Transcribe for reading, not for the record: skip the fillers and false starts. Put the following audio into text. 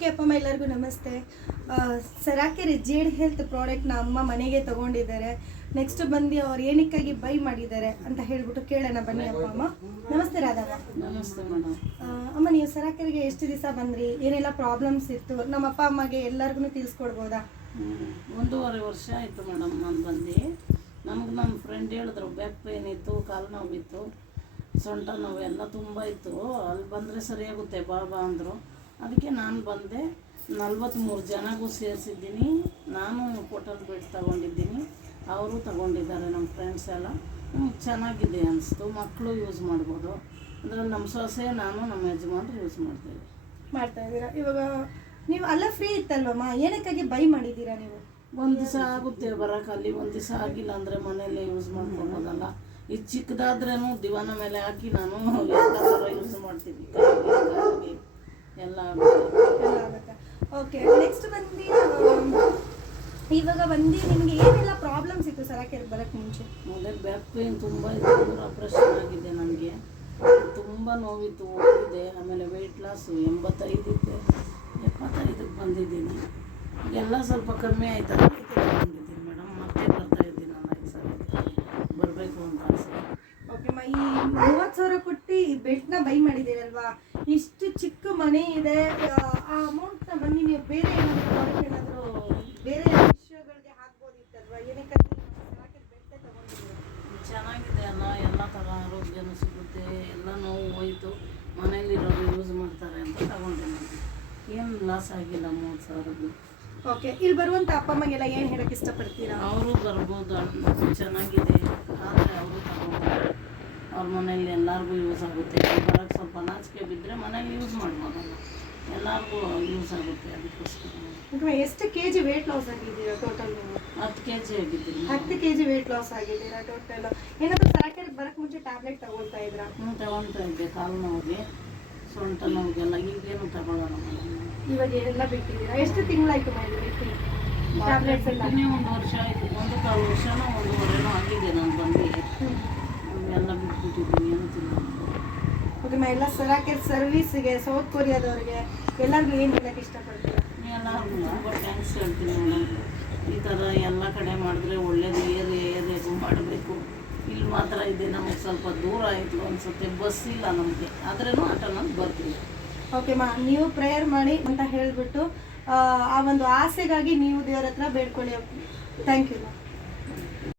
Okay appam, ಎಲ್ಲರಿಗೂ ನಮಸ್ತೆ. ಸರಾಕೆರೆ jade health ಪ್ರಾಡಕ್ಟ್ನ ಅಮ್ಮ ಮನೆಗೆ ತಗೊಂಡಿದ್ದಾರೆ. ನೆಕ್ಸ್ಟ್ ಬಂದು ಅವ್ರು ಏನಕ್ಕಾಗಿ ಬೈ ಮಾಡಿದ್ದಾರೆ ಅಂತ ಹೇಳ್ಬಿಟ್ಟು ಕೇಳೋಣ ಬನ್ನಿ ಅಪ್ಪ ಅಮ್ಮ. ನಮಸ್ತೆ ರಾಧಮ್ಮ. ನಮಸ್ತೆ ಮೇಡಮ್. ಅಮ್ಮ, ನೀವು ಸರಾಕೆರೆಗೆ ಎಷ್ಟು ದಿವಸ ಬಂದ್ರಿ? ಏನೆಲ್ಲ ಪ್ರಾಬ್ಲಮ್ಸ್ ಇತ್ತು? ನಮ್ಮ ಅಪ್ಪ ಅಮ್ಮಗೆ ಎಲ್ಲರಿಗೂ ತಿಳಿಸ್ಕೊಡ್ಬೋದಾ? 1.5 ವರ್ಷ ಆಯಿತು ಮೇಡಮ್ ನಾನು ಬಂದು. ನಮ್ಗೆ ನಮ್ಮ ಫ್ರೆಂಡ್ ಹೇಳಿದ್ರು ಬ್ಯಾಕ್ ಪೇನ್ ಇತ್ತು, ಕಾಲು ನೋವಿತ್ತು, ಸೊಂಟ ನೋವು ಎಲ್ಲ ತುಂಬ ಇತ್ತು, ಅಲ್ಲಿ ಬಂದರೆ ಸರಿಯಾಗುತ್ತೆ ಬಾಬಾ ಅಂದರು. ಅದಕ್ಕೆ ನಾನು ಬಂದೆ. 43 ಜನಗೂ ಸೇರಿಸಿದ್ದೀನಿ. ನಾನು ಹೋಟೆಲ್ ಬೆಡ್ ತಗೊಂಡಿದ್ದೀನಿ, ಅವರು ತಗೊಂಡಿದ್ದಾರೆ ನಮ್ಮ ಫ್ರೆಂಡ್ಸ್ ಎಲ್ಲ. ನಮ್ಗೆ ಚೆನ್ನಾಗಿದೆ ಅನಿಸ್ತು. ಮಕ್ಕಳು ಯೂಸ್ ಮಾಡ್ಬೋದು. ಅದರಲ್ಲಿ ನಮ್ಮ ಸೊಸೆ, ನಾನು, ನಮ್ಮ ಯಜಮಾನ್ರು ಯೂಸ್ ಮಾಡ್ತಾ ಇದ್ದೀರಾ. ಇವಾಗ ನೀವು ಅಲ್ಲ ಫ್ರೀ ಇತ್ತಲ್ವಮ್ಮ, ಏನಕ್ಕಾಗಿ ಬೈ ಮಾಡಿದ್ದೀರಾ ನೀವು? ಒಂದು ದಿವಸ ಆಗುತ್ತೆ ಬರೋಕೆ, ಅಲ್ಲಿ ಒಂದು ದಿವಸ ಆಗಿಲ್ಲ ಅಂದರೆ ಮನೆಯಲ್ಲೇ ಯೂಸ್ ಮಾಡ್ಕೊಬೋದಲ್ಲ. ಇದು ಚಿಕ್ಕದಾದ್ರೂ ದಿವಾನ ಮೇಲೆ ಹಾಕಿ ನಾನು ಎಲ್ಲ ಥರ ಯೂಸ್ ಮಾಡ್ತೀನಿ. ಎಲ್ಲ ಆಗುತ್ತೆ. ಓಕೆ, ನೆಕ್ಸ್ಟ್ ಬಂದು ಇವಾಗ ಬಂದು ನಿಮಗೆ ಏನೆಲ್ಲ ಪ್ರಾಬ್ಲಮ್ಸ್ ಇತ್ತು ಸರಾಕೆರೆ ಬರೋಕ್ಕೆ ಮುಂಚೆ? ಮೊದಲು ಬ್ಯಾಕ್ ಪೇನ್ ತುಂಬ ಇತ್ತು, ಆಪ್ರೇಷನ್ ಆಗಿದೆ ನನಗೆ. ತುಂಬ ನೋವಿತ್ತು, ಹೋಗಿದೆ. ಆಮೇಲೆ ವೆಯ್ಟ್ ಲಾಸು 85 ಇತ್ತು, 75ಕ್ಕೆ ಬಂದಿದ್ದೀನಿ. ಎಲ್ಲ ಸ್ವಲ್ಪ ಕಮ್ಮಿ ಆಯ್ತು, ತಗೊಂಡಿದ್ದೀನಿ ಮೇಡಮ್. ಮತ್ತೆ ಬರ್ತಾ ಇದ್ದೀನಿ ನಾನು 5 ಸಾವಿರ ಬರಬೇಕು ಅಂತ ಆಸೆ. ಓಕೆ ಮಾ, ಈ 30,000 ಕೊಟ್ಟು ಈ ಬೆಲ್ಟ್ನ ಬೈ ಮಾಡಿದ್ದೀರಲ್ವಾ? ಇಷ್ಟು ಚಿಕ್ಕ ಮನೆ ಇದೆ, ಆ ಅಮೌಂಟ್ನ ಬಂದು ನೀವು ಬೇರೆ ಏನಾದರೂ ಬೇರೆ ವಿಷಯಗಳಿಗೆ ಹಾಕ್ಬೋದಿತ್ತಲ್ವಾ? ಏನಕ್ಕೆ ಬೆಲ್ಟೇ ತಗೊಂಡಿದ್ದೀರಾ? ಚೆನ್ನಾಗಿದೆ ಅಲ್ಲ, ಎಲ್ಲ ಥರ ಆರೋಗ್ಯನೂ ಸಿಗುತ್ತೆ, ಎಲ್ಲ ನೋವು ಹೋಯ್ತು, ಮನೇಲಿರೋರು ಯೂಸ್ ಮಾಡ್ತಾರೆ ಅಂತ ತಗೊಂಡಿದ್ದೀನಿ. ಏನು ಲಾಸ್ ಆಗಿಲ್ಲ 30,000. ಓಕೆ, ಇಲ್ಲಿ ಬರುವಂಥ ಅಪ್ಪ ಅಮ್ಮಗೆಲ್ಲ ಏನು ಹೇಳೋಕ್ಕೆ ಇಷ್ಟಪಡ್ತೀರಾ? ಅವರು ಬರ್ಬೋದು, ಚೆನ್ನಾಗಿದೆ, ಆದರೆ ಅವರು ತಗೊಂಡ್ರೆ ಅವ್ರ ಮನೇಲಿ ಎಲ್ಲರಿಗೂ ಯೂಸ್ ಆಗುತ್ತೆ. ಬರೋಕ್ಕೆ ಸ್ವಲ್ಪ ನಾಚಿಕೆ ಬಿದ್ದರೆ ಮನೇಲಿ ಯೂಸ್ ಮಾಡ್ಬೋದಲ್ಲ, ಎಲ್ಲರಿಗೂ ಯೂಸ್ ಆಗುತ್ತೆ. ಅದಕ್ಕೋಸ್ಕರ. ಎಷ್ಟು KG ವೇಟ್ ಲಾಸ್ ಆಗಿದ್ದೀರಾ ಟೋಟಲ್ ನೀವು? 10 kg ಆಗಿದ್ದೀನಿ. 10 kg ವೇಟ್ ಲಾಸ್ ಆಗಿದ್ದೀರಾ ಟೋಟಲ್. ಏನಾದರೂ ಸರಾಕೆರೆಗೆ ಬರೋಕ್ಕೆ ಮುಂಚೆ ಟ್ಯಾಬ್ಲೆಟ್ ತಗೊಳ್ತಾ ಇದ್ರಾ? ತಗೊಳ್ತಾ ಇದ್ದೆ, ಕಾಲು ನೋವಿಗೆ, ಸೊಂಟ ನೋವಿಗೆಲ್ಲ. ಈಗೇನು ತಗೊಳ್ಳೋಣ ಮೇಡಮ್. ಇವಾಗ ಏನೆಲ್ಲ ಬಿಟ್ಟಿದ್ದೀರಾ? ಎಷ್ಟು ತಿಂಗಳಾಯ್ತು ಬಿಟ್ಟು ಟ್ಯಾಬ್ಲೆಟ್ಸ್ ಎಲ್ಲ? 1 ವರ್ಷ ಆಯಿತು. 1.25 ವರ್ಷನೋ 1.5 ಆಗಿದೆ ನಾನು ಬಂದು. ಎಲ್ಲ ಬಿಟ್ಬಿಟ್ಟಿದ್ದೀನಿ, ಏನು ತಿನ್ನೋದು. ಓಕೆ ಮಾ, ಎಲ್ಲ ಸರಾಕೆರೆ ಸರ್ವಿಸ್ಗೆ, ಸೌತ್ ಕೊರಿಯಾದವ್ರಿಗೆ ಎಲ್ಲರಿಗೂ ಏನು ಹೇಳೋಕ್ಕೆ ಇಷ್ಟಪಡ್ತೀರಾ? ಎಲ್ಲರಿಗೂ ತುಂಬ ಥ್ಯಾಂಕ್ಸ್ ಹೇಳ್ತೀನಿ ಮೇಡಮ್. ಈ ಥರ ಎಲ್ಲ ಕಡೆ ಮಾಡಿದ್ರೆ ಒಳ್ಳೇದು. ಏರಿಯಾಗೂ ಮಾಡಬೇಕು. ಇಲ್ಲಿ ಮಾತ್ರ ಇದೆ, ನಮಗೆ ಸ್ವಲ್ಪ ದೂರ ಆಯಿತು ಅನಿಸುತ್ತೆ. ಬಸ್ ಇಲ್ಲ ನಮಗೆ, ಆದ್ರೂ ಆಟೋನಲ್ಲಿ ಬರ್ತೀವಿ. ಓಕೆ ಮಾ, ನೀವು ಪ್ರೇಯರ್ ಮಾಡಿ ಅಂತ ಹೇಳಿಬಿಟ್ಟು ಆ ಒಂದು ಆಸೆಗಾಗಿ ನೀವು ದೇವ್ರ ಹತ್ರ ಬೇಡ್ಕೊಳ್ಳಿ. ಥ್ಯಾಂಕ್ ಯು ಮಾ.